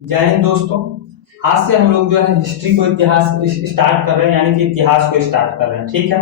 जय हिंद दोस्तों। आज से हम लोग जो है हिस्ट्री को इतिहास स्टार्ट कर रहे हैं, यानी कि इतिहास को स्टार्ट कर रहे हैं। ठीक है,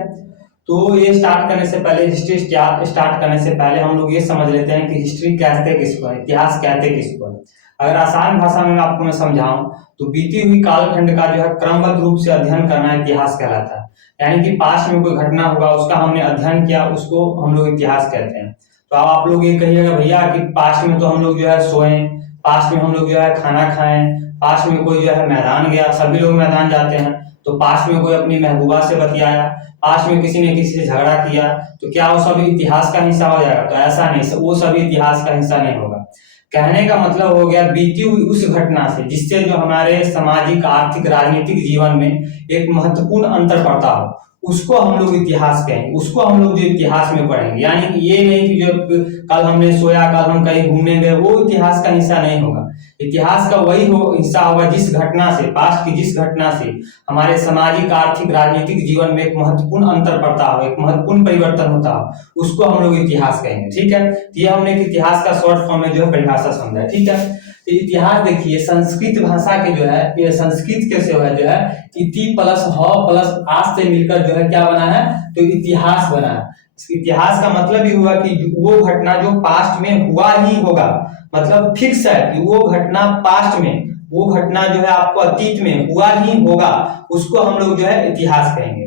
तो ये स्टार्ट करने से पहले हिस्ट्री स्टार्ट करने से पहले हम लोग ये समझ लेते हैं कि हिस्ट्री कहते किसको है, इतिहास कहते किसको है। अगर आसान भाषा में आपको मैं समझाऊं तो बीती हुई कालखंड का जो है क्रमबद्ध रूप से अध्ययन करना इतिहास कहलाता है। यानी कि पास्ट में कोई घटना होगा उसका हमने अध्ययन किया, उसको हम लोग इतिहास कहते हैं। तो अब आप लोग ये कहिएगा भैया कि पास्ट में तो हम लोग जो है सोए, पास्ट में हम लोग जो है खाना खाएं, पास्ट में कोई जो है मैदान गया, सभी लोग मैदान जाते हैं। तो पास्ट में कोई अपनी महबूबा से बतियाया, पास्ट में किसी ने किसी से झगड़ा किया, तो क्या वो सब इतिहास का हिस्सा हो जाएगा? तो ऐसा नहीं, वो सभी इतिहास का हिस्सा नहीं होगा। कहने का मतलब हो गया बीती हुई उस घटना से जिससे जो हमारे सामाजिक, आर्थिक, राजनीतिक जीवन में एक महत्वपूर्ण अंतर पड़ता हो, उसको हम लोग इतिहास कहेंगे, उसको हम लोग जो इतिहास में पढ़ेंगे। यानी कि ये नहीं कि जो कल हमने सोया, कल हम कहीं घूमने गए, वो इतिहास का हिस्सा नहीं होगा। इतिहास का वही हिस्सा होगा जिस घटना से, पास्ट की जिस घटना से हमारे सामाजिक, आर्थिक, राजनीतिक जीवन में एक महत्वपूर्ण अंतर पड़ता हो, एक महत्वपूर्ण परिवर्तन होता हो, उसको हम लोग इतिहास कहेंगे। ठीक है, तो ये हमने इतिहास का शॉर्ट फॉर्म में जो है परिभाषा समझा है। ठीक है, तो इतिहास देखिए संस्कृत भाषा के जो है, ये संस्कृत के से जो है इति प्लस ह प्लस आस से मिलकर जो है क्या बना है, तो इतिहास बना है। इतिहास का मतलब ये हुआ कि वो घटना जो पास्ट में हुआ ही होगा, मतलब फिक्स है कि वो घटना पास्ट में, वो घटना जो है आपको अतीत में हुआ ही होगा, उसको हम लोग जो है इतिहास कहेंगे।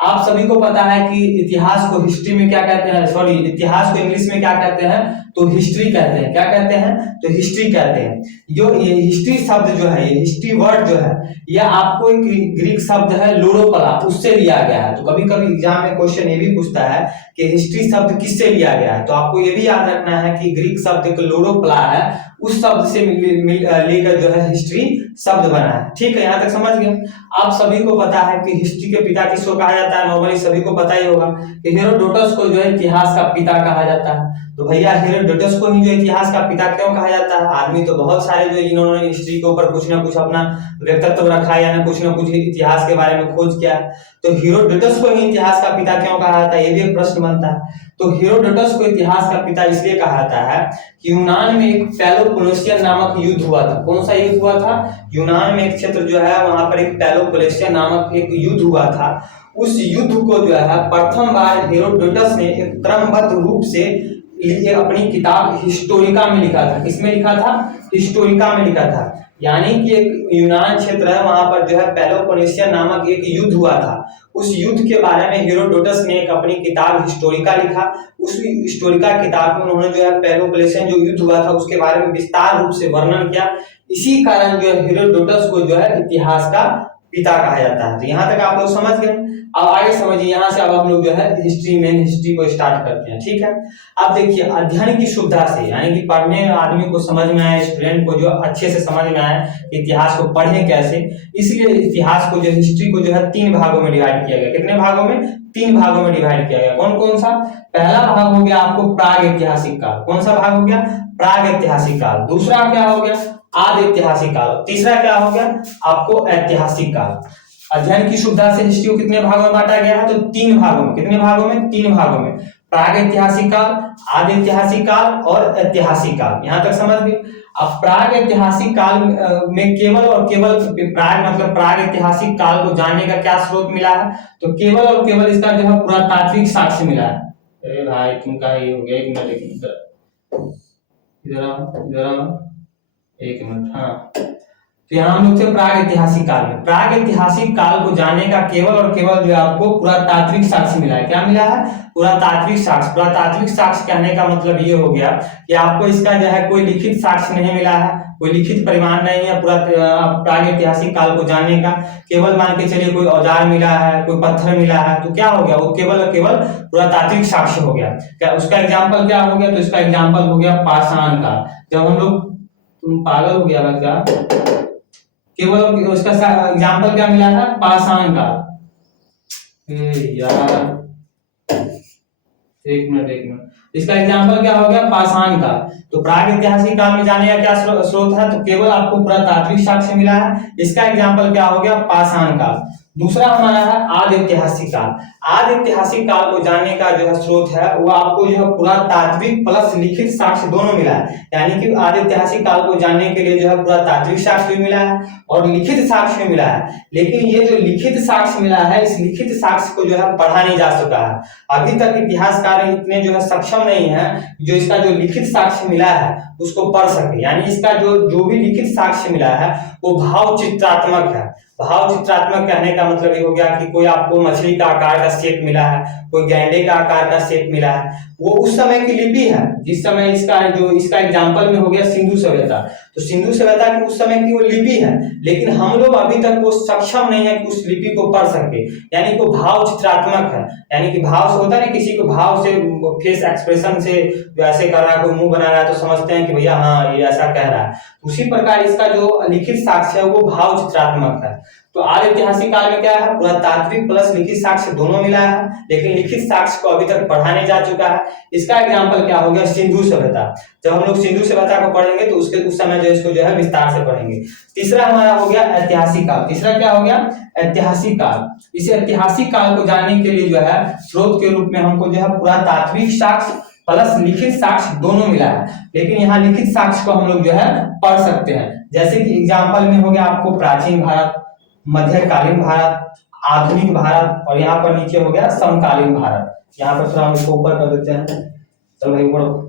आप सभी को पता है कि इतिहास को हिस्ट्री में क्या कहते हैं, सॉरी इतिहास को इंग्लिश में क्या कहते हैं, तो हिस्ट्री कहते हैं। क्या कहते हैं, तो हिस्ट्री कहते हैं। जो ये हिस्ट्री शब्द जो है, ये हिस्ट्री वर्ड जो है, यह आपको एक ग्रीक शब्द है लोरोपला, उससे लिया गया है। तो कभी कभी एग्जाम में क्वेश्चन ये भी पूछता है कि हिस्ट्री शब्द किससे लिया गया है, तो आपको ये भी याद रखना है कि ग्रीक शब्द एक लोरोपला है, उस शब्द से लेकर जो है हिस्ट्री शब्द बना है। ठीक है, यहाँ तक समझ गए। आप सभी को पता है कि हिस्ट्री के पिता किसको कहा जाता है, नॉर्मली सभी को पता ही होगा कि हेरोडोटस को जो है इतिहास का पिता कहा जाता है। तो भैया हेरोडोटस को ही जो इतिहास का पिता क्यों कहा जाता है? आदमी तो बहुत सारे जो इन्होंने हिस्ट्री के ऊपर कुछ ना कुछ अपना व्यक्तित्व रखा है, या कुछ ना कुछ इतिहास के बारे में खोज किया है, तो हेरोडोटस को ही इतिहास का पिता क्यों कहा जाता है, ये भी एक प्रश्न बनता है। तो हेरोडोटस को इतिहास का पिता इसलिए कहा जाता है कि यूनान में एक पेलोपोनेशियन नामक युद्ध हुआ था। कौन सा युद्ध हुआ था? यूनान में एक क्षेत्र जो है वहां पर एक पेलोपोनेशियन नामक एक युद्ध हुआ था। उस युद्ध को जो है प्रथम बार हेरोडोटस ने एक क्रमबद्ध रूप से अपनी किताब हिस्टोरिका में लिखा था। किसमें लिखा था? हिस्टोरिका में लिखा था। यानी कि एक यूनान क्षेत्र है, वहां पर जो है पेलोपोनेशियन नामक एक युद्ध हुआ था। उस युद्ध के बारे में हेरोडोटस ने एक अपनी किताब हिस्टोरिका लिखा। उस हिस्टोरिका किताब में उन्होंने जो है पेलोपोनेशियन जो युद्ध हुआ था उसके बारे में विस्तार रूप से वर्णन किया। इसी कारण जो है हेरोडोटस को जो है इतिहास का पिता कहा जाता है। तो यहाँ तक आप लोग समझ गए। अब आगे समझिए, यहाँ से अब हम लोग जो है मेन हिस्ट्री को स्टार्ट करते हैं। ठीक है, अब देखिए अध्ययन की सुविधा से, यानी कि पढ़ने आदमी को समझ में आए, स्टूडेंट को जो अच्छे से समझ में आए इतिहास को पढ़े कैसे, इसलिए इतिहास को जो हिस्ट्री को जो है 3 भागों में डिवाइड किया गया। कितने भागों में? 3 भागों में डिवाइड किया गया। कौन कौन सा? पहला भाग हो गया आपको प्राग ऐतिहासिक काल। कौन सा भाग हो गया? प्राग ऐतिहासिक काल। दूसरा क्या हो गया? आदि ऐतिहासिक काल। तीसरा क्या हो गया? आपको ऐतिहासिक काल। अध्ययन की सुविधा से हिस्ट्री को कितने भागों में बांटा गया है? तो 3 भागों में। कितने भागों में? 3 भागों में। प्राग ऐतिहासिक काल, आदि ऐतिहासिक काल और ऐतिहासिक काल। यहां तक समझ गए। अब प्राग ऐतिहासिक काल में केवल और केवल प्राग मतलब प्राग ऐतिहासिक काल को जानने का क्या स्रोत मिला है? तो केवल और केवल इसका जो है पुरातात्विक साक्ष्य मिला है। अरे भाई तुम का ही हो गया, एक मिनट इधर एक मिनट। हाँ, तो यहाँ हम लोग थे प्राग ऐतिहासिक काल में। प्राग ऐतिहासिक काल को जानने का केवल और केवल जो है आपको पुरातात्विक साक्ष्य मिला है। क्या मिला है? पुरातात्विक साक्ष्य। पुरातात्विक साक्ष्य कहने का मतलब ये हो गया कि आपको इसका जो है कोई लिखित साक्ष्य नहीं मिला है, कोई लिखित प्रमाण नहीं है प्राग ऐतिहासिक काल को जानने का। केवल मान के चलिए कोई औजार मिला है, कोई पत्थर मिला है, तो क्या हो गया? वो केवल और केवल पुरातात्विक साक्ष्य हो गया। क्या उसका एग्जाम्पल क्या हो गया? तो इसका एग्जाम्पल हो गया पाषाण का। जब हम लोग, तुम पागल हो गया क्या? केवल उसका एग्जाम्पल क्या मिला था? पाषाण का। यार एक मिनट, इसका एग्जाम्पल क्या हो गया? पाषाण का। तो प्राग ऐतिहासिक काल में जाने का क्या स्रोत है? तो केवल आपको पुरातात्विक साक्ष्य मिला है। इसका एग्जाम्पल क्या हो गया? पाषाण का। दूसरा हमारा है आदि ऐतिहासिक काल। आदि ऐतिहासिक काल को जानने का जो है स्रोत है वो आपको जो है पुरातात्विक प्लस लिखित साक्ष्य दोनों मिला है। यानी कि आदि ऐतिहासिक काल को जानने के लिए जो है पुरातात्विक साक्ष्य भी मिला है और लिखित साक्ष्य भी मिला है। लेकिन ये जो लिखित साक्ष्य मिला है, इस लिखित साक्ष्य को जो है पढ़ा नहीं जा सका है। अभी तक इतिहासकार इतने जो है सक्षम नहीं है जो इसका जो लिखित साक्ष्य मिला है उसको पढ़ सके। यानी इसका जो भी लिखित साक्ष्य मिला है वो भाव चित्रात्मक है। भाव चित्रात्मक कहने का मतलब ये हो गया कि कोई आपको मछली का आकार का शेप मिला है, कोई गैंडे का आकार का शेप मिला है, वो उस समय की लिपि है जिस समय इसका एग्जांपल में हो गया सिंधु सभ्यता। तो सिंधु सभ्यता की उस समय की वो लिपि है, लेकिन हम लोग अभी तक वो सक्षम नहीं है कि उस लिपि को पढ़ सके। यानी वो भाव चित्रात्मक है। यानी कि भाव से होता है ना, किसी को भाव से फेस एक्सप्रेशन से ऐसे कर रहा है, कोई मुंह बना रहा है तो समझते हैं कि भैया हाँ ये ऐसा कह रहा है। उसी प्रकार इसका जो लिखित साक्ष्य है वो भाव चित्रात्मक है। तो आदि ऐतिहासिक काल में क्या है, पुरातात्विक प्लस लिखित साक्ष्य दोनों मिला है, लेकिन लिखित साक्ष्य को अभी तक पढ़ा नहीं जा चुका है। इसका एग्जांपल क्या हो गया, सिंधु सभ्यता। जब हम लोग सिंधु सभ्यता को पढ़ेंगे तो उस समय जो इसको जो है विस्तार से पढ़ेंगे। तीसरा हमारा हो गया ऐतिहासिक काल। तीसरा क्या हो गया, ऐतिहासिक काल। इस ऐतिहासिक काल को जानने के लिए जो है स्रोत के रूप में हमको जो है पुरातात्विक साक्ष्य प्लस लिखित साक्ष्य दोनों मिला है, लेकिन यहाँ लिखित साक्ष्य को हम लोग जो है पढ़ सकते हैं। जैसे कि एग्जाम्पल में हो गया आपको प्राचीन भारत, मध्यकालीन भारत, आधुनिक भारत और यहाँ पर नीचे हो गया समकालीन भारत। यहाँ पर थोड़ा हम इसको ऊपर कर देते हैं, चलो भाई ऊपर।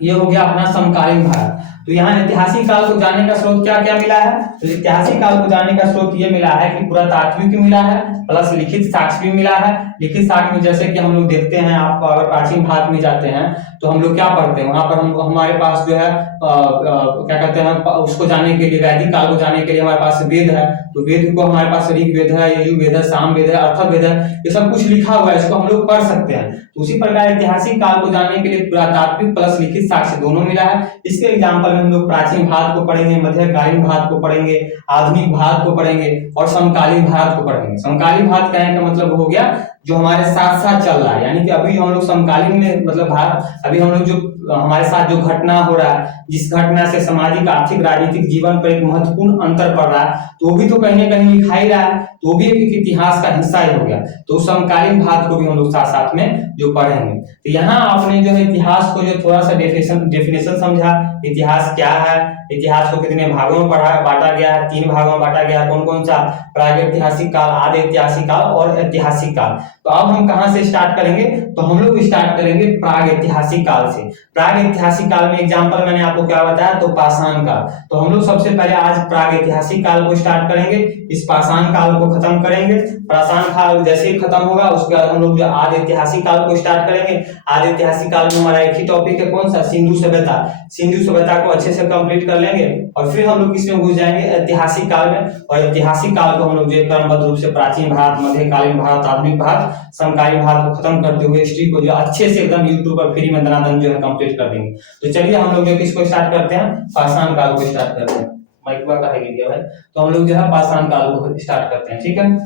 ये हो गया अपना समकालीन भारत। तो यहाँ ऐतिहासिक काल को जानने का स्रोत क्या क्या मिला है, तो ऐतिहासिक काल को जानने का स्रोत ये मिला है कि पुरातात्विक मिला है प्लस लिखित साक्ष्य भी मिला है। लिखित साक्ष्य में जैसे कि हम लोग देखते हैं, आप अगर प्राचीन भारत में जाते हैं तो हम लोग क्या पढ़ते हैं, वहां पर हमारे पास जो है क्या कहते हैं, उसको जानने के लिए, वैदिक काल को जानने के लिए हमारे पास वेद है। तो वेद को हमारे पास ऋग वेद है, यजुर्वेद है, सामवेद है, अथर्ववेद है, ये सब कुछ लिखा हुआ है, इसको हम लोग पढ़ सकते हैं। तो उसी प्रकार ऐतिहासिक काल को जानने के लिए पुरातात्विक प्लस लिखित साक्ष्य दोनों मिला है। इसके एग्जाम्पल में हम लोग प्राचीन भारत को पढ़ेंगे, मध्यकालीन भारत को पढ़ेंगे, आधुनिक भारत को पढ़ेंगे और समकालीन भारत को पढ़ेंगे। समकालीन भारत कहने का मतलब हो गया जो हमारे साथ साथ चल रहा है। यानी कि अभी हम लोग समकालीन में मतलब भारत, अभी हम लोग जो हमारे साथ जो घटना हो रहा है, जिस घटना से सामाजिक आर्थिक राजनीतिक जीवन पर एक महत्वपूर्ण अंतर पड़ रहा है, तो वो भी तो कहीं ना कहीं लिखा ही रहा है, तो वो भी एक इतिहास का हिस्सा ही हो गया। तो समकालीन भारत को भी हम लोग साथ साथ में जो पढ़ेंगे। तो यहाँ आपने जो है इतिहास को जो थोड़ा सा डेफिनेशन समझा, इतिहास क्या है, इतिहास को कितने भागों में बांटा गया है, 3 भागों में बांटा गया है, कौन कौन सा, प्रागैतिहासिक काल, आदि ऐतिहासिक काल और ऐतिहासिक काल। तो अब हम कहां से स्टार्ट करेंगे, तो हम लोग स्टार्ट करेंगे प्रागैतिहासिक काल से। प्रागैतिहासिक काल में एग्जांपल मैंने आपको क्या बताया, तो पाषाण काल। तो हम लोग सबसे पहले आज प्रागैतिहासिक काल को स्टार्ट करेंगे, इस पाषाण काल को खत्म करेंगे। पाषाण काल जैसे ही खत्म होगा उसके बाद हम लोग जो आदि ऐतिहासिक काल को स्टार्ट करेंगे। आदि ऐतिहासिक काल में हमारा एक ही टॉपिक है, कौन सा, सिंधु सभ्यता। सिंधु सभ्यता को अच्छे से कंप्लीट कर लेंगे और फिर हम लोग किसमें घुस जाएंगे, ऐतिहासिक काल में। और ऐतिहासिक काल को हम लोग जो क्रमबद्ध रूप से प्राचीन भारत, मध्यकालीन भारत, आधुनिक भारत, समकालीन भारत को खत्म करते हुए हिस्ट्री को जो अच्छे से एकदम यूट्यूब पर फ्री में दनादन जो है कंप्लीट कर देंगे। तो चलिए हम लोग जो किसको स्टार्ट करते हैं, पाषाण काल को स्टार्ट करते हैं। माइक का है क्या भाई, तो हम लोग जो है पाषाण काल को स्टार्ट करते हैं, ठीक है।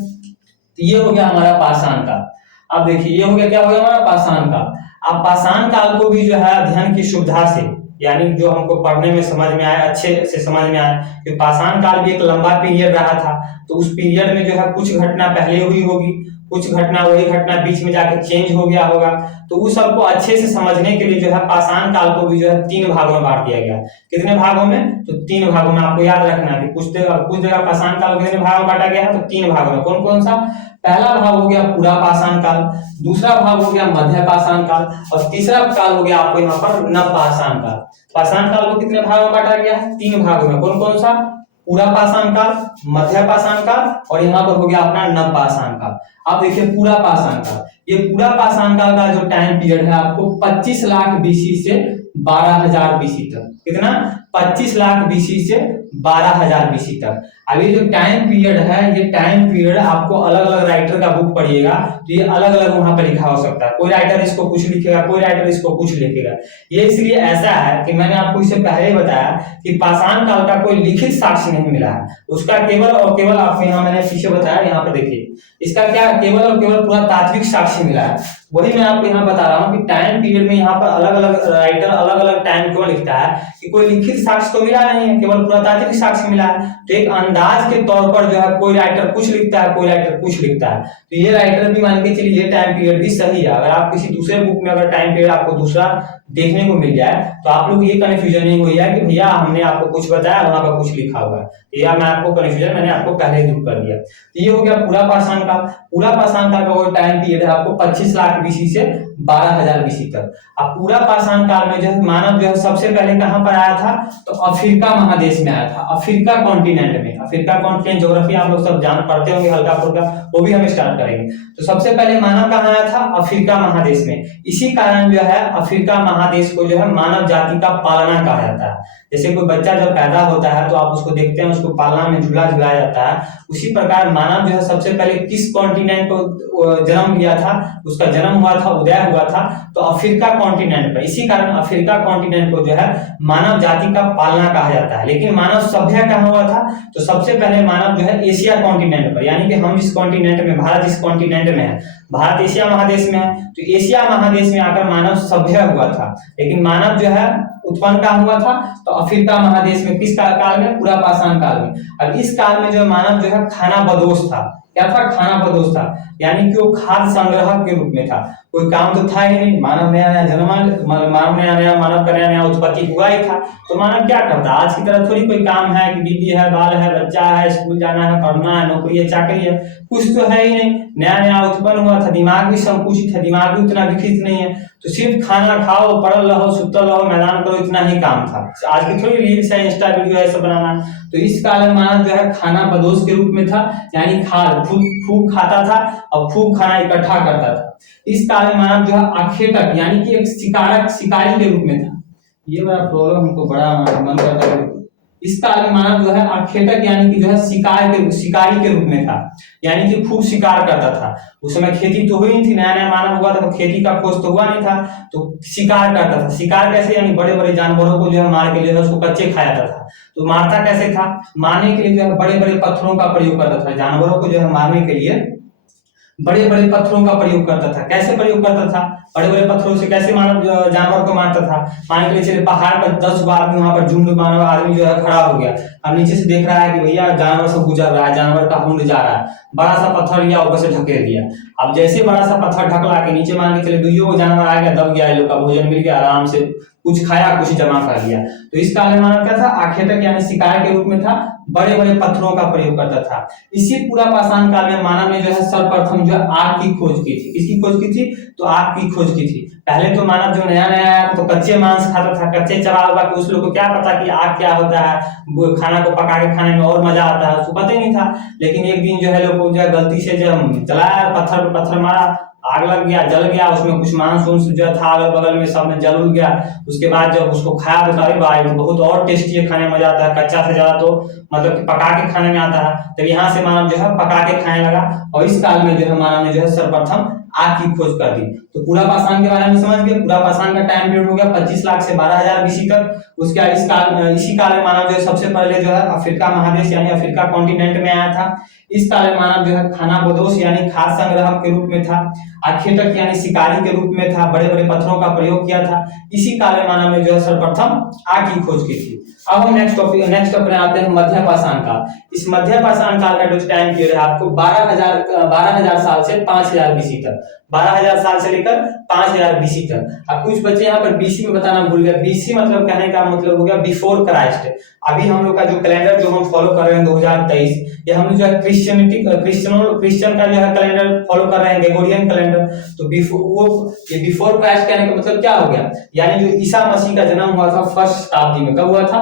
तो ये हो गया हमारा पाषाण काल। अब देखिए ये हो गया, क्या हो गया हमारा पाषाण काल। अब पाषाण काल को भी जो है अध्ययन की सुविधा से, यानी जो हमको पढ़ने में समझ में आया, अच्छे से समझ में आया कि पाषाण काल भी एक लंबा पीरियड रहा था। तो उस पीरियड में जो है कुछ घटना पहले हुई होगी, कुछ घटना वही घटना बीच में जाके चेंज हो गया होगा। तो उस सबको अच्छे से समझने के लिए जो है पाषाण काल को भी जो है 3 भागों में बांट दिया गया। कितने भागों में, तो 3 भागों में। आपको याद रखना है कि कुछ जगह पाषाण काल कितने भागों में बांटा गया है, तो 3 भागों में। कौन कौन सा, पहला भाग हो गया पूरा पाषाण काल, दूसरा भाग हो गया मध्य पाषाण काल और तीसरा काल हो गया आपको यहाँ पर नव पाषाण काल। पाषाण काल को कितने भागों में बांटा गया है, 3 भागों में। कौन कौन सा, पूरा पाषाण काल, मध्य पाषाण काल और यहाँ पर हो गया अपना नव पाषाण काल। अब देखिए पूरा पाषाण काल, ये पूरा पाषाण काल का जो टाइम पीरियड है आपको 25 लाख बीसी से 12,000 बीसी तक। कितना, 25 लाख बीसी से 12,000 बीसी तक। अब ये जो टाइम पीरियड है, ये टाइम पीरियड आपको अलग अलग राइटर का बुक पढ़िएगा तो ये अलग अलग वहां पर लिखा हो सकता है। कोई राइटर इसको कुछ लिखेगा, कोई राइटर इसको कुछ लिखेगा। ये इसलिए ऐसा है कि मैंने आपको इससे पहले बताया कि पाषाण काल का कोई लिखित साक्ष्य नहीं मिला है, उसका केवल और केवल आपको यहाँ मैंने पीछे बताया, यहाँ पर देखिए इसका क्या, केवल और केवल पुरातात्विक साक्ष्य मिला है। वही मैं आपको यहाँ बता रहा हूँ कि टाइम पीरियड में यहाँ पर अलग अलग राइटर अलग अलग टाइम क्यों लिखता है कि कोई लिखित साक्ष्य तो मिला नहीं है, केवल पुरातात्विक साक्ष्य मिला है। तो एक अंदाज के तौर पर जो है कोई राइटर कुछ लिखता है, कोई राइटर कुछ लिखता है। तो ये राइटर भी मान के चलिए, ये टाइम पीरियड भी सही है। अगर आप किसी दूसरे बुक में अगर टाइम पीरियड आपको दूसरा देखने को मिल जाए तो आप लोग ये कन्फ्यूजन नहीं हुई है कि भैया हमने आपको कुछ बताया वहां पर कुछ लिखा हुआ है। तो यह मैं आपको कन्फ्यूजन मैंने आपको पहले दूर कर दिया। तो ये हो गया पूरा पाषाण काल। पूरा पाषाण काल का वो टाइम पीरियड है आपको 25 लाख बीसी से 12,000 बीसी तक। अब पूरा पाषाण काल में जो है मानव जो है सबसे पहले कहां पर आया था, तो अफ्रीका महादेश में आया था, अफ्रीका कॉन्टिनेंट में। अफ्रीका कॉन्टिनेंट ज्योग्राफी आप लोग सब जान पढ़ते होंगे हल्का फुल्का, वो भी हम स्टार्ट करेंगे। तो सबसे पहले मानव कहां आया था, अफ्रीका महादेश में। इसी कारण जो है अफ्रीका महादेश को जो है मानव जाति का पालना कहा जाता है। जैसे कोई बच्चा जब पैदा होता है तो आप उसको देखते हैं, उसको पालना में झूला झुलाया जाता है, उसी प्रकार मानव जो है सबसे पहले किस कॉन्टिनेंट को जन्म लिया था, उसका जन्म हुआ था, उदय हुआ था तो अफ्रीका कॉन्टिनेंट पर। इसी कारण अफ्रीका कॉन्टिनेंट को जो है मानव जाति का पालना कहा जाता है। लेकिन मानव सभ्य कहां हुआ था, तो सबसे पहले मानव जो है एशिया कॉन्टिनेंट पर, यानी कि हम जिस कॉन्टिनेंट में, भारत जिस कॉन्टिनेंट में है, भारत एशिया महादेश में है, तो एशिया महादेश में आकर मानव सभ्य हुआ था। लेकिन मानव जो है उत्पन्न कहां हुआ था, तो अफ्रीका महादेश में। किस काल में, पूरा पाषाण काल में। अब इस काल में जो मानव जो है खाना बदोश था। क्या था, खाना बदोश था, यानी कि वो खाद्य संग्राहक के रूप में था। कोई काम तो था ही नहीं, मानव नया नया जन्मा, मानव का नया नया उत्पत्ति हुआ ही था। तो मानव क्या करता, आज की तरह थोड़ी कोई काम है कि बीबी है, बाल है, बच्चा है, स्कूल जाना है, पढ़ना है, नौकरी है, चाकरी है, कुछ तो है ही नहीं। नया नया उत्पन्न हुआ था, दिमाग भी संकुचित है, दिमाग भी उतना विकसित नहीं है, तो सिर्फ खाना खाओ, पढ़ल रहो, सुतल रहो, मैदान करो, इतना ही काम था। आज की थोड़ी रील्स है, इंस्टा वीडियो है, सब बनाना। तो इस काल में मानव जो है खाना बदोश के रूप में था, यानी खूब खाता था और खूब खाना इकट्ठा करता था। इस काल में मानव जो है आखेटक यानी कि एक शिकारी के रूप में था। ये बड़ा प्रॉब्लम हमको बड़ा मन करता है। इस काल में मानव जो है आखेटक यानी कि जो है शिकारी के रूप में था, यानी कि खूब शिकार करता था। उस समय खेती तो हुई नहीं थी, नया नया मानव हुआ था, तो खेती का खोज तो हुआ नहीं था, तो शिकार करता था। शिकार कैसे, यानी बड़े बड़े जानवरों को जो है मार के जो है उसको कच्चे खा जाता था। तो मारता कैसे था, मारने के लिए जो है बड़े बड़े पत्थरों का प्रयोग करता था। जानवरों को जो है मारने के लिए बड़े बड़े पत्थरों का प्रयोग करता था। कैसे प्रयोग करता था, बड़े बड़े पत्थरों से कैसे मानव जानवर को मारता था। मान के चलिए पहाड़ पर 10 आदमी, वहां पर झुंड मानव आदमी जो है खड़ा हो गया, अब नीचे से देख रहा है कि भैया जानवर सब गुजर रहा है, जानवर का हुंड जा रहा है, बड़ा सा पत्थर लिया ऊपर से ढकेल दिया। अब जैसे बड़ा सा पत्थर ढकला के नीचे मान के चले दुइयों को जानवर आ गया, दब गया, इन लोग का भोजन मिल गया, आराम से कुछ खाया, कुछ जमा कर लिया। तो इस काल में मानव क्या था, आखेटक यानी शिकार के रूप में था, बड़े बड़े पत्थरों का प्रयोग करता था। इसी पूरा पाषाण काल में मानव ने जो है सर्वप्रथम जो है आग की खोज की थी। किसकी खोज की थी, तो आग की खोज की थी। पहले तो मानव जो नया नया आया तो कच्चे मांस खाता था, कच्चे चबा हुआ, कि उस लोग को क्या पता कि आग क्या होता है, खाना को पका के खाने में और मजा आता है, उसको पता ही नहीं था। लेकिन एक दिन जो है लोग जो है गलती से जब चलाया, पत्थर पे पत्थर मारा, आग लग गया, जल गया, उसमें कुछ मांस वांस जो था अगल बगल में सब में जल उल गया। उसके बाद जब उसको खाया तो अरे भाई बहुत और टेस्टी है, खाने में मजा आता है, कच्चा से ज्यादा तो मतलब कि पका के खाने में आता है। तब यहाँ से मानव जो है पका के खाने लगा, और इस काल में जो है मानव ने जो है सर्वप्रथम आग की खोज कर दी। तो पूरा पाषाण के बारे में समझ गए। पूरा पाषाण का टाइम पीरियड हो गया 25 लाख से 12,000 बीसी तक। उसके इसी काल में मानव जो है सबसे पहले जो है अफ्रीका महादेश यानी अफ्रीका कॉन्टिनेंट में आया था। इस काल में मानव जो है खाना बदोश यानी खाद्य संग्राहक के रूप में था, आखेटक यानी शिकारी के रूप में था, बड़े बड़े पत्थरों का प्रयोग किया था। इसी काल में मानव ने जो है सर्वप्रथम आग की खोज की थी। अब हम नेक्स्ट टॉपिक आते हैं मध्य पाषाण काल। इस मध्य पाषाण काल का जो टाइम पीरियड है आपको 12,000 साल से 5,000 बीसी तक, 12,000 साल से लेकर 5,000 बीसी तक। अब कुछ बच्चे यहाँ पर बीसी में बताना भूल गए। बीसी मतलब कहने का मतलब हो गया बिफोर क्राइस्ट। अभी हम लोग का जो कैलेंडर जो हम फॉलो कर रहे हैं 2023, ये हम लोग जो है क्रिश्चियन का जो है कैलेंडर फॉलो कर रहे हैं, ग्रेगोरियन कैलेंडर। तो बिफोर क्राइस्ट कहने का मतलब क्या हो गया, यानी जो ईसा मसीह का जन्म हुआ था फर्स्ट शताब्दी में। कब हुआ था,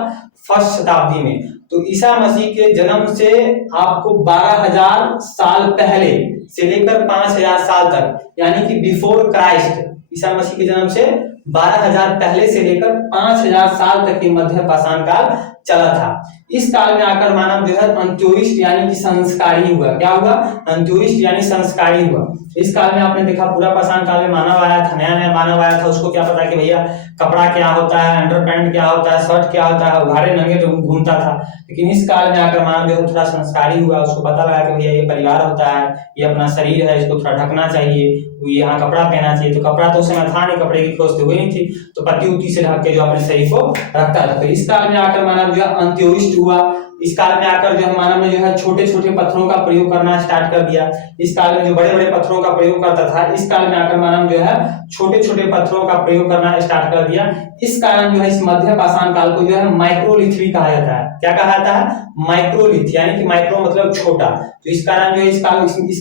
फर्स्ट शताब्दी में। तो ईसा मसीह के जन्म से आपको 12,000 साल पहले से लेकर 5,000 साल तक, यानी कि बिफोर क्राइस्ट, ईसा मसीह के जन्म से 12,000 पहले से लेकर 5,000 साल तक की मध्य पाषाण काल चला था। इस काल में आकर मानव जो है अंत्योष्ट यानी कि संस्कारी हुआ। क्या हुआ? अंत्योष्ट यानी संस्कारी हुआ। इस काल में आपने देखा पूरा पाषाण काल में मानव आया था, नया नया मानव आया था, उसको क्या पता कि भैया कपड़ा क्या होता है, अंडरपैंट क्या होता है, शर्ट क्या होता है, उघाड़े नंगे तो घूमता था। लेकिन इस काल में आकर मानव जो है थोड़ा संस्कारी हुआ, उसको पता लगा कि भैया ये परिवार होता है, ये अपना शरीर है, इसको थोड़ा ढकना चाहिए, यहाँ कपड़ा पहनना चाहिए। तो कपड़ा तो उस समय था नहीं, कपड़े की खोज तो हुई नहीं थी, तो पत्ती उत्ती से ढक के जो अपने शरीर को रखता था। तो इस काल में आकर मानव जो है अंत्योष्ट हुआ। इस काल में आकर जो है मानव ने जो है छोटे छोटे पत्थरों का प्रयोग करना स्टार्ट कर दिया। इस काल में जो बड़े बड़े पत्थरों का प्रयोग करता था, इस काल में आकर मानव जो है छोटे छोटे पत्थरों का प्रयोग करना स्टार्ट कर दिया। इस कारण जो है इस मध्य पाषाण काल को जो है माइक्रोलिथ भी कहा जाता है। क्या कहा जाता है? माइक्रोलिथ, यानी कि माइक्रो मतलब छोटा। तो इस कारण जो इस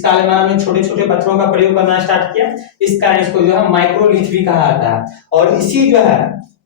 काल में मानव ने छोटे छोटे पत्थरों का प्रयोग करना स्टार्ट किया, इस कारण इसको जो है माइक्रोलिथ भी कहा जाता है। और इसी जो है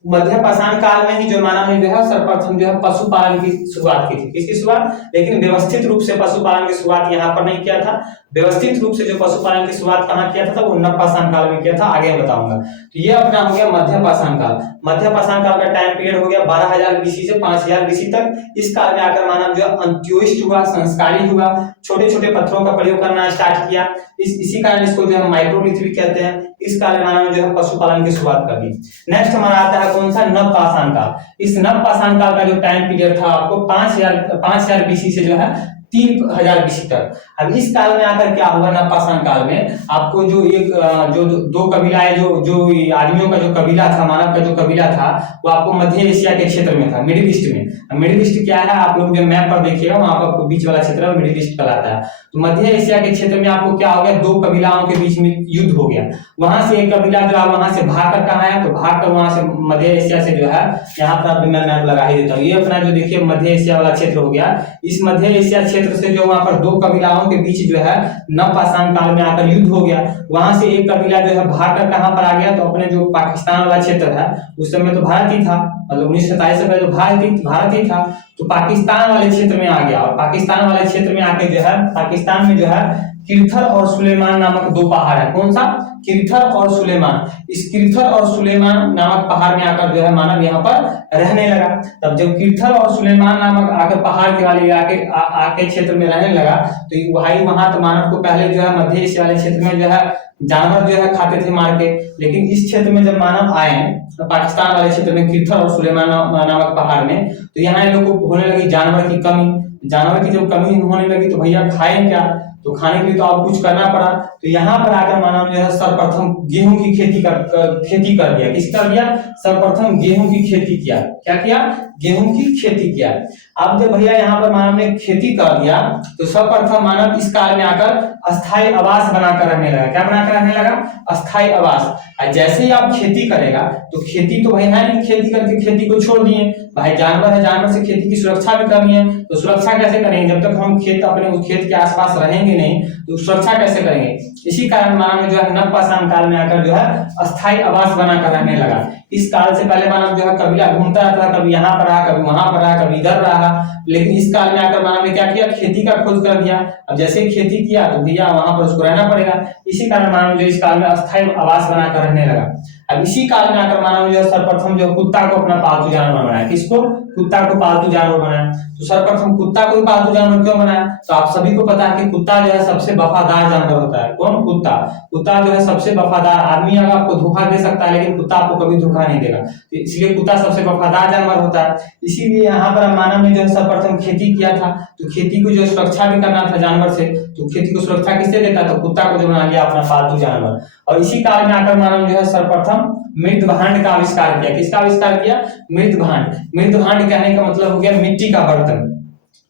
मध्य पाषाण काल में ही जो मानव ने जो है सर्वप्रथम जो है पशुपालन की शुरुआत की थी। किसकी शुरुआत? लेकिन व्यवस्थित रूप से पशुपालन की शुरुआत यहाँ पर नहीं किया था। व्यवस्थित रूप से जो पशुपालन की शुरुआत कहाँ किया था? वो नवपाषाण काल में किया था, आगे बताऊंगा। तो ये अपना हो गया मध्य पाषाण काल। मध्य पाषाण काल का टाइम पीरियड हो गया 12,000 बीसी से 5,000 बीसी तक। इस काल में आकर मानव जो अंत्योष्ट हुआ, संस्कारी हुआ, छोटे छोटे पत्थरों का प्रयोग करना स्टार्ट किया। इसी कारण इसको जो है माइक्रोलिथ भी कहते हैं। इस काल में मानव जो है पशुपालन की शुरुआत कर दी। नेक्स्ट हमारा आता है कौन सा? नवपाषाण काल। इस नवपाषाण काल का जो टाइम पीरियड था आपको 5,000 बीसी से जो है 3,000 बीसी तक। अब इस काल में आकर क्या हुआ? नवपाषाण काल में आपको जो एक जो दो कबीला है, जो आदमियों का जो कबीला था, मानव का जो कबीला था, वो आपको मध्य एशिया के क्षेत्र में था, मिडिल ईस्ट में। मिडिल ईस्ट क्या है? आप लोग जो मैप पर देखिएगा वहां पर आपको बीच वाला क्षेत्र में मिडिल ईस्ट कहलाता है। तो मध्य एशिया के क्षेत्र में आपको क्या हो गया? दो कबीलाओं के बीच में युद्ध हो गया। वहां से एक कबीला जो है वहां से भागकर कहाँ आया? तो भागकर वहां से मध्य एशिया से जो है, यहाँ पर आप मैं मैप लगा ही देता हूँ, ये अपना जो देखिए मध्य एशिया वाला क्षेत्र हो गया। इस मध्य एशिया क्षेत्र से जो वहां पर दो कबीलाओं के बीच जो है नवपाषाण काल में आकर युद्ध हो गया। वहां से एक कबीला जो है भागकर कहां पर आ गया? तो अपने जो पाकिस्तान वाला क्षेत्र है, उस समय तो भारत ही था, मतलब 1927 से पहले तो भारत ही था, तो पाकिस्तान वाले क्षेत्र में आ गया। और पाकिस्तान वाले क्षेत्र में आके जो है पाकिस्तान में जो है किरथर और सुलेमान नामक दो पहाड़ है। कौन सा? किरथर और सुलेमान। इस किरथर और सुलेमान नामक पहाड़ में आकर जो है मानव यहाँ पर रहने लगा। तब जब किरथर और सुलेमान नामक आकर पहाड़ के वाले आके क्षेत्र में रहने लगा, तो भाई वहां तो मानव को पहले जो है मध्य एशिया वाले क्षेत्र में जो है जानवर जो है खाते थे मार के। लेकिन इस क्षेत्र में जब मानव आए तो पाकिस्तान वाले क्षेत्र में किरथर और सुलेमान नामक पहाड़ में, तो यहाँ लोगों को होने लगी जानवर की कमी। जानवर की जब कमी होने लगी तो भैया खाएं क्या? तो खाने के लिए तो आप कुछ करना पड़ा। तो यहाँ पर आकर मानव जो है सर्वप्रथम गेहूं की खेती कर दिया। किस कर दिया? सर्वप्रथम गेहूं की खेती किया। क्या किया? गेहूं की खेती किया। अब जब भैया यहाँ पर मानव ने खेती कर दिया, तो सर्वप्रथम मानव इस काल में आकर अस्थायी आवास बनाकर रहने लगा। क्या बनाकर रहने लगा? अस्थायी आवास। जैसे ही आप खेती करेगा, तो खेती तो भाई है नहीं, खेती करके खेती को छोड़ दिए। भाई जानवर है, जानवर से खेती की सुरक्षा भी करनी है, तो सुरक्षा कैसे करेंगे? जब तक हम अपने उस खेत के आसपास रहेंगे नहीं, तो सुरक्षा कैसे करेंगे? इसी कारण मानव ने जो है नवपाषाण काल में आकर जो है अस्थायी आवास बनाकर रहने लगा। इस काल से पहले मानव जो है कबीला घूमता रहता, कभी यहाँ पर रहा, कभी वहां पर रहा, कभी इधर रहा। लेकिन इस काल में आकर मानव ने क्या किया? खेती का खोज कर दिया। अब जैसे ही खेती किया तो भैया वहां पर उसको रहना पड़ेगा। इसी कारण मानव जो इस काल में अस्थायी आवास बनाकर रहने लगा। अब इसी काल में आकर मानव जो है सर्वप्रथम जो कुत्ता को अपना पालतू जानवर बनाया। किसको? कुत्ता को पालतू जानवर बनाया। तो सर्वप्रथम कुत्ता को पालतू जानवर क्यों बनाया? तो आप सभी को पता है कि कुत्ता जो है सबसे वफादार जानवर होता है। कौन? कुत्ता। कुत्ता जो है सबसे वफादार। आदमी अगर आपको धोखा दे सकता है, लेकिन कुत्ता आपको कभी धोखा नहीं देगा, इसलिए कुत्ता सबसे वफादार जानवर होता है। इसीलिए यहाँ पर मानव ने जो है सर्वप्रथम खेती किया था। तो खेती को जो सुरक्षा भी करना था जानवर से, तो खेती को सुरक्षा किससे देता? तो कुत्ता को जो बना लिया अपना पालतू जानवर। और इसी काल में आकर मानव जो है सर्वप्रथम मृत भांड का आविष्कार किया। किसका आविष्कार किया? मृत भांड। मृत भांड कहने का मतलब हो गया मिट्टी का बर्तन।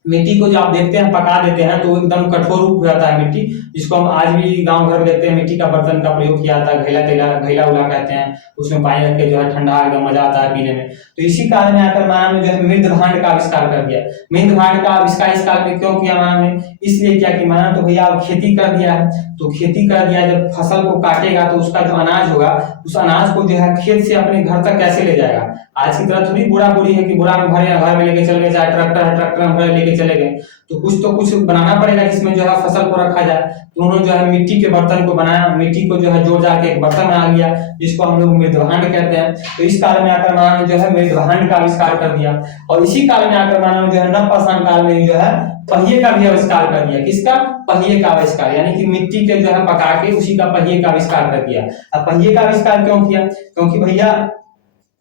मिट्टी को जो आप देखते हैं पका देते हैं तो एकदम कठोर रूप हो जाता है मिट्टी, जिसको हम आज भी गांव घर में देखते हैं। मिट्टी का बर्तन का प्रयोग किया जाता है, घैला उला कहते हैं, उसमें पानी रख के जो है ठंडा एकदम मजा आता है पीने में। तो इसी काल में आकर मानव ने जो है मृत भांड का आविष्कार कर दिया। मृत भांड का आविष्कार इस काल में क्यों किया मानव ने? इसलिए क्या कि मानव तो भैया अब खेती कर दिया है, तो खेती कर दिया, जब फसल को काटेगा तो उसका जो अनाज होगा, उस अनाज को जो है खेत से अपने घर तक कैसे ले जाएगा? आज की तरह थोड़ी बोरा बोरी है कि बोरा में भरे घर में लेके चले गए, चाहे ट्रैक्टर है ट्रैक्टर में भरे लेके चले गए। तो कुछ बनाना पड़ेगा जिसमें जो है फसल को रखा जाए। तो उन्होंने जो है मिट्टी के बर्तन को बनाया, मिट्टी को जो है जोड़ जाके एक बर्तन बना लिया, जिसको हम लोग मृदभांड कहते हैं। तो इस काल में आकर मानव ने जो है मृदभांड का आविष्कार कर दिया, और इसी काल में आकर मानव जो है नवपाषाण काल में जो है पहिए का भी आविष्कार कर दिया। किसका? पहिए का आविष्कार, यानी कि मिट्टी के जो है पका के उसी का पहिए का आविष्कार कर दिया। अब पहिए का आविष्कार क्यों किया? क्योंकि भैया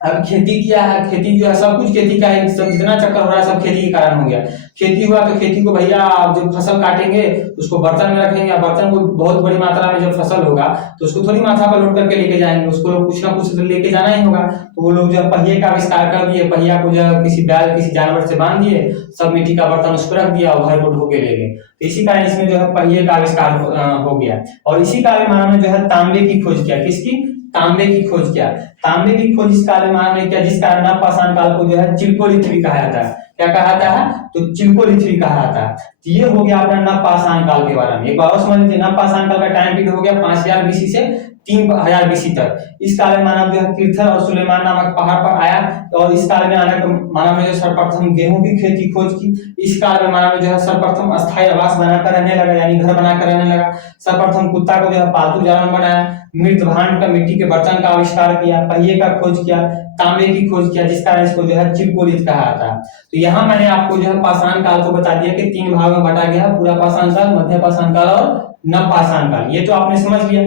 अब खेती किया है, खेती जो है सब कुछ खेती का है, सब जितना चक्कर हो रहा है सब खेती के कारण हो गया। खेती हुआ तो खेती को भैया जब फसल काटेंगे उसको बर्तन में रखेंगे, बर्तन को बहुत बड़ी मात्रा में जब फसल होगा तो उसको थोड़ी माथा पर लोड करके लेके जाएंगे, उसको कुछ ना कुछ लेके जाना ही होगा। तो वो लोग जो है पहिए का आविष्कार कर दिए, पहिया को जो है किसी बैल किसी जानवर से बांध दिए, सब मिट्टी का बर्तन उस पर रख दिया और घर को ढो के ले गए। तो इसी कारण इसमें जो है पहिए का आविष्कार हो गया। और इसी काल में मानव ने जो है तांबे की खोज किया। किसकी? तांबे की खोज किया। तांबे की खोज इस काल में मानव ने किया जिस कारण नवपाषाण काल को जो है चिल्कोलिथ भी कहा जाता है। क्या कहा जाता है? तो चिल्कोलिथ भी कहा जाता है। तो ये हो गया अपना नवपाषाण काल के बारे में। एक बार और समझ लीजिए, नवपाषाण काल का टाइम पीरियड हो गया 5000 बीसी से 3000 बीसी तक। इस काल में मानव जो है कीर्थर और सुलेमान नामक पहाड़ पर आया, और इस काल में आने मानव ने जो सर्वप्रथम गेहूं की खेती खोज की। इस काल में मानव जो है सर्वप्रथम अस्थायी आवास बनाकर रहने लगा, यानी घर बनाकर रहने लगा। सर्वप्रथम कुत्ता को जो है पालतू जानवर बनाया, मृदभांड का मिट्टी के बर्तन का आविष्कार किया, पहिए का खोज किया, तांबे की खोज किया, जिस कारण इसको जो है चिल्कोलिथ कहा जाता है। तो यहाँ मैंने आपको जो है पाषाण काल को बता दिया कि 3 भाग में बांटा गया, पूरा पाषाण काल, मध्य पाषाण काल और नवपाषाण काल। ये तो आपने समझ लिया।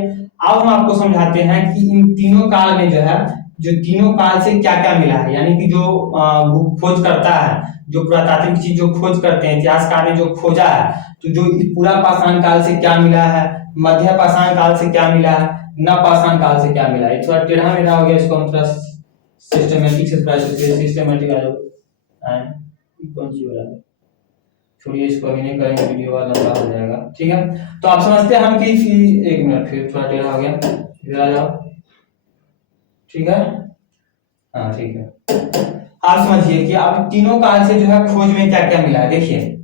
अब हम आपको समझाते हैं कि इन तीनों काल में जो है, जो तीनों काल से क्या क्या मिला है, यानी कि जो खोज करता है, जो पुरातात्विक चीज जो खोज करते हैं, इतिहासकार ने जो खोजा है, तो जो पूरा पाषाण काल से क्या मिला है, मध्य पाषाण काल से क्या मिला है, नवपाषाण काल से क्या मिला है। थोड़ा टेढ़ा मेढ़ा हो गया, इसको हम थोड़ा सिस्टमेटिक से सिस्टमेटिक आ जाओ। कौन सी वाला है? छोड़िए, इसको अभी नहीं करेंगे, वीडियो वाला लंबा हो जाएगा। ठीक है, तो आप समझते हैं हम कि एक मिनट, फिर थोड़ा टेढ़ा हो गया, इधर आ जाओ। ठीक है, हाँ ठीक है। आप समझिए कि अब तीनों काल से जो है खोज में क्या क्या मिला है। देखिए,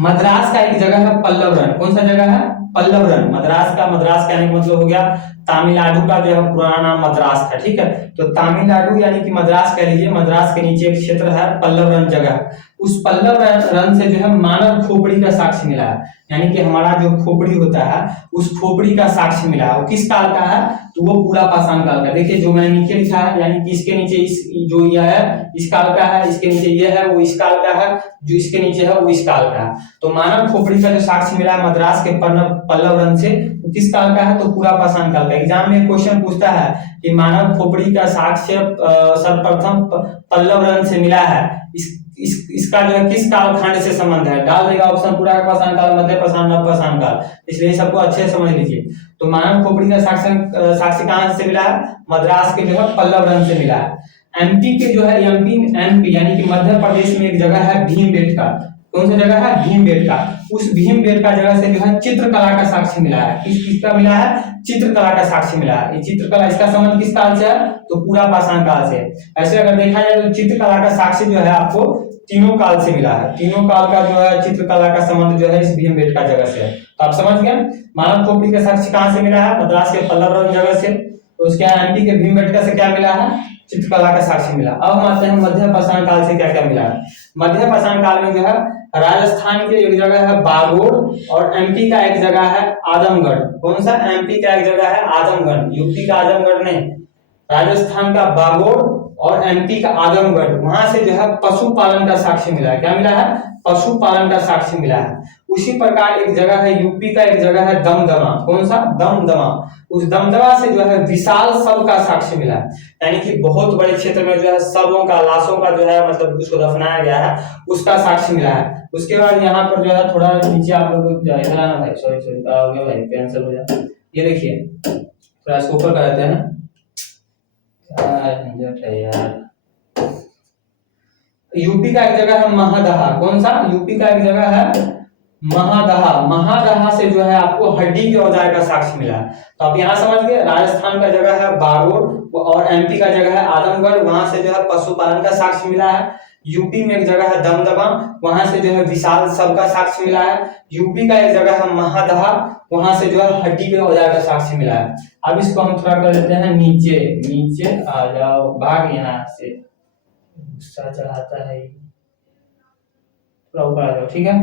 मद्रास का एक जगह है पल्लवरन। कौन सा जगह है? पल्लवरन। मद्रास का यानी कि मतलब हो गया तमिलनाडु का जो है पुराना नाम मद्रास था। ठीक है, तो तमिलनाडु यानी कि मद्रास कह लीजिए, मद्रास के नीचे एक क्षेत्र है पल्लवरन जगह। उस पल्लवरन से जो है मानव खोपड़ी का साक्ष्य मिला है, यानी कि हमारा जो खोपड़ी होता है उस खोपड़ी का साक्ष्य मिला है। वो किस काल का है? तो वो पूरा पाषाण काल का। देखिए जो मैंने नीचे लिखा है, यानी कि इसके नीचे इस जो यह है इस काल का है, इसके नीचे यह है वो इस काल का है, जो इसके नीचे है वो इस काल का है। तो मानव खोपड़ी का जो साक्ष्य मिला है मद्रास के पल्लवरन से, तो किस काल का है? तो पूरा पाषाण काल का। एग्जाम में क्वेश्चन पूछता है कि मानव खोपड़ी का साक्ष्य सर्वप्रथम पल्लवरन से मिला है, इसका जो है किस काल खंड से संबंध है? डाल देगा ऑप्शन पूरा पाषाण काल, मध्य पाषाण, नवपाषाण काल। इसलिए सबको अच्छे से समझ लीजिए। तो मानव खोपड़ी का साक्ष्य कहां से मिला है? मद्रास के जो है पल्लवरन से मिला है। एमपी के जो है एमपी यानी कि मध्य प्रदेश में एक जगह है भीमबेटका। कौन सी जगह है? भीमबेटका। उस भीमबेटका जगह से जो है चित्रकला का साक्ष्य मिला है। किसका मिला है? चित्रकला का साक्ष्य मिला है। ये चित्रकला, इसका संबंध किस काल से है? तो पूरा पाषाण काल से। ऐसे अगर देखा जाए तो चित्रकला का साक्ष्य जो है आपको तीनों काल से मिला है। तीनों काल का जो है चित्रकला का संबंध जो है इस भीमबेटका जगह से है। तो आप समझ गए मानव खोपड़ी का साक्ष्य कहां से मिला है? मद्रास के पल्लवरन जगह से। तो उसके एमपी के भीमबेटका से क्या मिला है? चित्रकला का साक्ष्य मिला। अब हम आते हैं मध्य पाषाण काल से क्या क्या मिला है। मध्य पाषाण काल में जो है राजस्थान की एक जगह है बागोड़, और एमपी का एक जगह है आजमगढ़। कौन सा? एमपी का एक जगह है आजमगढ़, यूपी का आजमगढ़ नहीं, राजस्थान का बागोड़ और एमपी का आजमगढ़। वहां से जो है पशुपालन का साक्ष्य मिला है। क्या मिला है? पशुपालन का साक्ष्य मिला है। उसी प्रकार एक जगह है यूपी का, एक जगह है दमदमा। कौन सा? दमदमा। उस दमदमा से जो है विशाल शव का साक्ष्य मिला है, यानी कि बहुत बड़े क्षेत्र में जो है शवों का, लाशों का जो है मतलब उसको दफनाया गया है, उसका साक्ष्य मिला है। उसके बाद यहाँ पर जो है थोड़ा नीचे आप लोग इधर आना भाई, सॉरी क्या हो गया भाई, कैंसिल हो जाए। ये देखिए थोड़ा इसको ऊपर कर देते हैं ना, यार। यूपी का एक जगह है महादहा। कौन सा? यूपी का एक जगह है महादहा। महादहा से जो है आपको हड्डी के औजार का साक्ष्य मिला है। तो आप यहाँ समझ गए, राजस्थान का जगह है बागोड़ और एमपी का जगह है आजमगढ़, वहां से जो है पशुपालन का साक्ष्य मिला है। यूपी में एक जगह है दमदमा, वहां से जो है विशाल शव का साक्ष्य मिला है। यूपी का एक जगह है महादहा, वहां से जो है हड्डी के औजार का साक्ष्य मिला है। अब इसको हम थोड़ा कर देते हैं नीचे, नीचे आ जाओ, भाग यहाँ से, गुस्सा चढ़ाता है, थोड़ा ऊपर आ जाओ, ठीक है।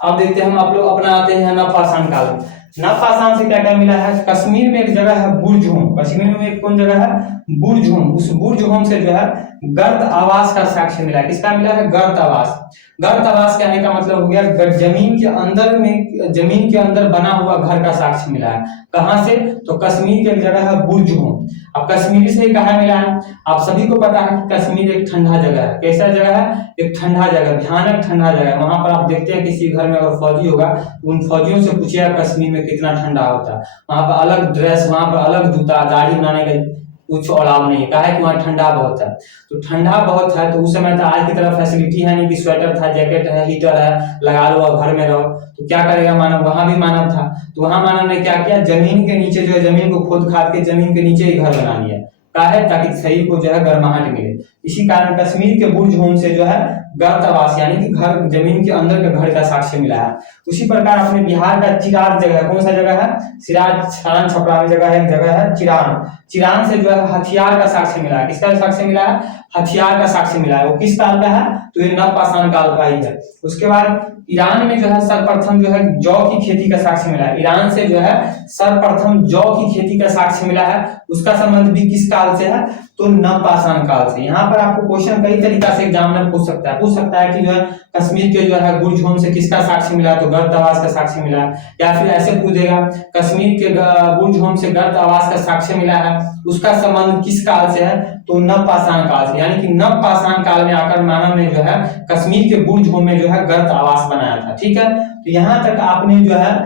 अब देखते हैं हम आप लोग अपना आते हैं नवपाषाण काल। नवपाषाण से क्या क्या मिला है, कश्मीर में एक जगह है बुर्जहोम, कश्मीर में एक कौन जगह है, बुर्जहोम, उस बुर्जहोम से जो है गर्द आवास का साक्ष्य मिला है। किसका मिला है, गर्द आवास। गर्द आवास कहने का मतलब हो गया जमीन के अंदर में, जमीन के अंदर बना हुआ घर का साक्ष्य मिला है। कहां से, तो कश्मीर की एक जगह है बुर्जहोम। अब कश्मीर से कहा मिला है, आप सभी को पता है कि कश्मीर एक ठंडा जगह है। कैसा जगह है, एक ठंडा जगह, भयानक ठंडा जगह है। वहां पर आप देखते हैं किसी घर में अगर फौजी होगा तो उन फौजियों से पूछिएगा कश्मीर में कितना ठंडा होता है। वहां पर अलग ड्रेस, वहां पर अलग जूता, गाड़ी बनाने का कुछ अलाव नहीं है, कहा है कि वहाँ ठंडा बहुत है। तो ठंडा बहुत है तो उस समय तो आज की तरह फैसिलिटी है नहीं कि स्वेटर था, जैकेट है, हीटर है, लगा लो और घर में रहो। तो क्या करेगा मानव, वहां भी मानव था, तो वहां मानव ने क्या किया, जमीन के नीचे जो है, जमीन को खोद खाद के जमीन के नीचे ही घर बना लिया, कहा है ताकि शरीर को जो है गर्माहट मिले। इसी कारण कश्मीर के बुर्जहोम से जो है गर्द आवास यानी कि घर, जमीन के अंदर के घर का साक्ष्य मिला है। उसी प्रकार अपने बिहार का चिराग जगह, कौन सा जगह है, सिराज छान छपरा में जगह है, एक जगह है चिरान। चिरान से जो है हथियार का साक्ष्य मिला है। किसका साक्ष्य मिला है, हथियार का साक्ष्य मिला है। वो किस काल का है, तो ये नवपाषाण काल का ही है। उसके बाद ईरान में जो है सर्वप्रथम जो है जौ की खेती का साक्ष्य मिला है। ईरान से जो है सर्वप्रथम जौ की खेती का साक्ष्य मिला है। उसका संबंध भी किस काल से है, तो नवपाषाण काल से। यहाँ पर आपको क्वेश्चन कई तरीका से एग्जामिनर पूछ सकता है कि जो है कश्मीर के जो है बुर्जहोम से किसका साक्ष्य मिला, तो गर्द आवास का साक्ष्य मिला। या फिर ऐसे पूछेगा कश्मीर के बुर्जहोम से गर्द आवास का साक्ष्य मिला है, उसका संबंध किस काल से है, तो नवपाषाण काल से। यानी कि नवपाषाण काल में आकर मानव ने जो है कश्मीर के बुर्जहोम में जो है गर्द आवास बनाया था, ठीक है। तो यहाँ तक आपने जो है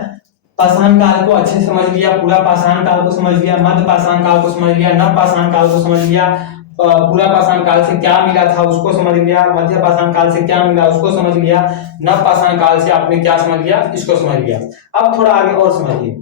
पाषाण काल को अच्छे से समझ लिया, पूरा पाषाण काल को समझ लिया, मध्य पाषाण काल को समझ लिया, नवपाषाण काल को समझ लिया, पूरा पाषाण काल से क्या मिला था उसको समझ लिया, मध्य पाषाण काल से क्या मिला उसको समझ लिया, नवपाषाण काल से आपने क्या समझ लिया, इसको समझ लिया। अब थोड़ा आगे और समझिए।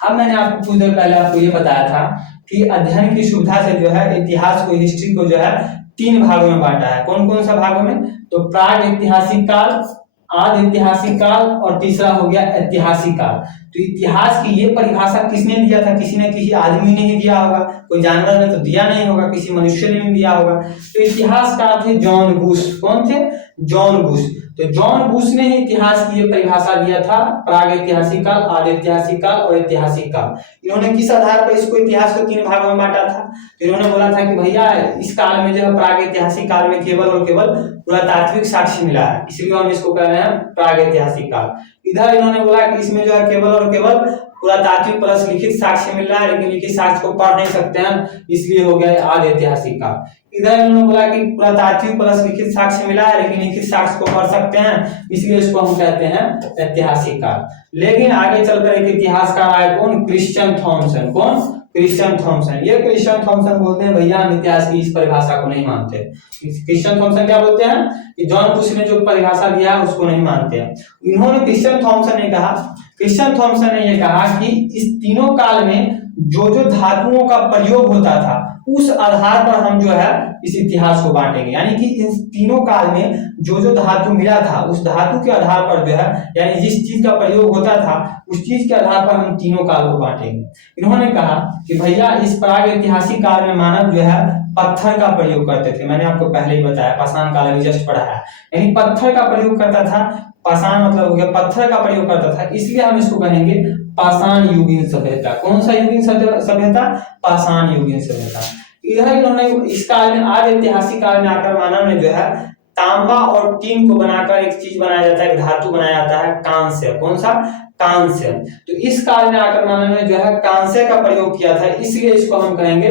अब मैंने आपको कुछ देर पहले आपको ये बताया था कि अध्ययन की सुविधा से जो है इतिहास को, हिस्ट्री को जो है 3 भागों में बांटा है। कौन कौन सा भागों में, तो प्राग ऐतिहासिक काल, आदि ऐतिहासिक काल और तीसरा हो गया ऐतिहासिक काल। तो इतिहास की ये परिभाषा किसने दिया था, किसी ने किसी आदमी ने ही दिया होगा, कोई जानवर ने तो दिया नहीं होगा, किसी मनुष्य ने नहीं दिया होगा। तो इतिहास का थे जॉन बुश। कौन थे, जॉन बुश। तो जॉन बुश ने ही इतिहास की ये परिभाषा दिया था, प्राग ऐतिहासिक काल, आदि ऐतिहासिक काल और ऐतिहासिक काल। इन्होंने किस आधार पर इसको, इतिहास को 3 भागों में बांटा था, तो इन्होंने बोला था कि भैया इस काल में जो है प्राग ऐतिहासिक काल में केवल और केवल पुरातात्विक साक्ष्य मिला है, इसलिए हम इसको कह रहे हैं प्राग ऐतिहासिक काल। इधर इन्होंने बोला कि इसमें जो है केवल और केवल पुरातात्विक प्लस लिखित साक्ष्य मिल रहा है, लेकिन लिखित साक्ष्य को पढ़ नहीं सकते हैं, इसलिए हो गया आदि ऐतिहासिक काल। इधर इन्होंने बोला कि पुरातात्विक प्लस लिखित साक्ष्य मिला है, लेकिन लिखित साक्ष्य को पढ़ सकते हैं, इसलिए इसको हम कहते हैं ऐतिहासिक काल। लेकिन आगे चलकर एक इतिहासकार आए, कौन, क्रिश्चियन थॉमसन। कौन, क्रिश्चियन थॉमसन। ये क्रिश्चियन थॉमसन बोलते हैं भैया हम इतिहास की इस परिभाषा को नहीं मानते। क्रिश्चियन थॉमसन क्या बोलते हैं कि जॉन बुश ने जो परिभाषा दिया है उसको नहीं मानते हैं। इन्होंने, क्रिश्चियन थॉमसन ने कहा, क्रिश्चियन थॉमसन ने यह कहा कि इस तीनों काल में जो जो धातुओं का प्रयोग होता था उस आधार पर हम जो है इस इतिहास को बांटेंगे। यानी कि इन तीनों काल में जो जो धातु मिला था उस धातु के आधार पर जो है, यानी जिस चीज का प्रयोग होता था उस चीज के आधार पर हम तीनों काल को बांटेंगे। इन्होंने कहा कि भैया इस प्राग ऐतिहासिक काल में मानव जो है पत्थर का प्रयोग करते थे। मैंने आपको पहले ही बताया, पाषाण काल में जस्ट पढ़ा है, यानी पत्थर का प्रयोग करता था। पाषाण मतलब हो गया पत्थर का प्रयोग करता था, इसलिए हम इसको कहेंगे पाषाण युगीन सभ्यता। कौन सा युगीन सभ्यता, पाषाण युगीन सभ्यता। इधर इन्होंने इस काल में, आदि ऐतिहासिक काल में आकर मानव ने जो है तांबा और टीन को बनाकर एक चीज बनाया जाता है, एक धातु बनाया जाता है, कांस्य। कौन सा, कांस्य। तो इस काल में आकर मानव ने जो है कांस्य का प्रयोग किया था, इसलिए इसको हम कहेंगे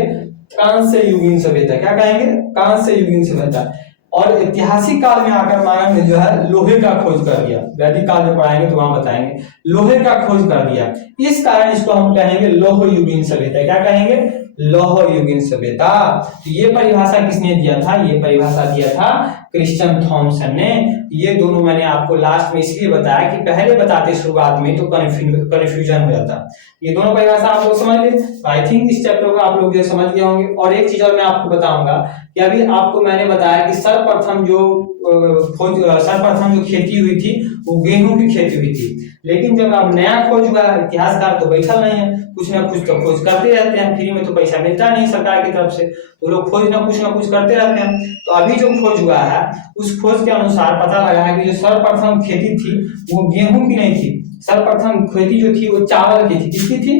कांस्य युगीन सभ्यता। क्या कहेंगे, कांस्य युगीन सभ्यता। और ऐतिहासिक काल में आकर मानव ने जो है लोहे का खोज कर दिया। वैदिक काल में पढ़ाएंगे तो वहां बताएंगे, लोहे का खोज कर दिया, इस कारण इसको हम कहेंगे लौह युगीन सभ्यता। क्या कहेंगे, लौह युगीन सभ्यता। तो ये परिभाषा किसने दिया था? ये परिभाषा दिया था क्रिश्चियन थॉमसन ने। ये दोनों मैंने आपको लास्ट में इसलिए बताया कि पहले बताते शुरुआत में तो कन्फ्यूजन हो जाता। ये दोनों परिभाषा आप लोग समझ लिए। आई थिंक इस चैप्टर को आप लोग समझ गए होंगे। और एक चीज और मैं आपको बताऊंगा कि अभी आपको मैंने बताया कि सर्वप्रथम जो खेती हुई थी वो गेहूं की खेती हुई थी। लेकिन जब अब नया खोज हुआ, इतिहासकार तो बैठा नहीं है, कुछ ना कुछ तो खोज करते रहते हैं, फ्री में तो पैसा मिलता नहीं सरकार की तरफ से, तो लोग खोज ना कुछ करते रहते हैं। तो अभी जो खोज हुआ है उस खोज के अनुसार पता लगा है कि जो सर्वप्रथम खेती थी वो गेहूं की नहीं थी। सर्वप्रथम खेती जो थी वो चावल की थी। किसकी थी?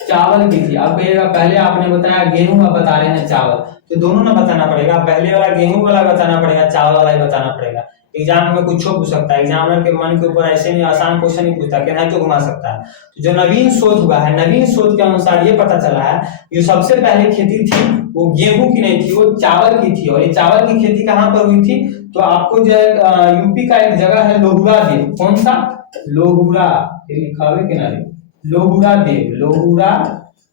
चावल की थी। अब कहिएगा पहले आपने बताया गेहूं, अब बता रहे हैं चावल, तो दोनों ना बताना पड़ेगा। पहले वाला गेहूं वाला बताना पड़ेगा, चावल वाला ही बताना पड़ेगा। एग्जाम में कुछ पूछ सकता है, एग्जामिनर के मन के ऊपर ऐसे नहीं आसान क्वेश्चन नहीं पूछता, कहना तो घुमा सकता है। तो जो नवीन शोध हुआ है, नवीन शोध के अनुसार ये पता चला है जो सबसे पहले खेती थी वो गेहूं की नहीं थी, वो चावल की थी। और ये चावल की खेती कहाँ पर हुई थी? तो आपको जो है यूपी का एक जगह है लोहुरा देव। कौन सा? लोहुरा, ये लिखा हुआ किनारे, लोहुरा देव,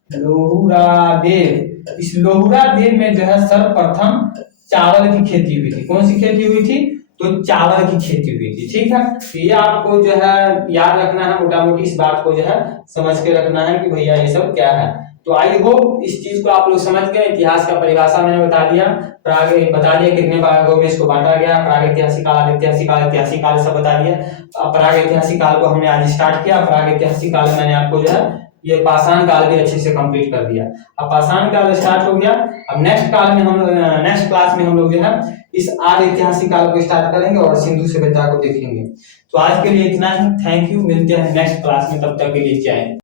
लोहुरा देव। इस लोहुरा देव में जो है सर्वप्रथम चावल की खेती हुई थी। कौन सी खेती हुई थी? तो चावल की खेती हुई थी। ठीक है, तो ये आपको जो है याद रखना है, मोटा मोटी इस बात को जो है समझ के रखना है कि भैया ये सब क्या है। तो आई होप इस चीज को आप लोग समझ गए। इतिहास का परिभाषा मैंने बता दिया, बता दिया कितने भागों में इसको बांटा गया, प्रागैतिहासिक काल, ऐतिहासिक काल सब बता दिया। प्रागैतिहासिक काल को हमने आज स्टार्ट किया। प्रागैतिहासिक काल में मैंने आपको जो है ये पाषाण काल भी अच्छे से कंप्लीट कर दिया। अब पाषाण काल स्टार्ट हो गया। अब नेक्स्ट क्लास में हम लोग जो है इस आर्य ऐतिहासिक काल को स्टार्ट करेंगे और सिंधु सभ्यता को देखेंगे। तो आज के लिए इतना ही। थैंक यू, मिलते हैं नेक्स्ट क्लास में, तब तक के लिए जय हिंद।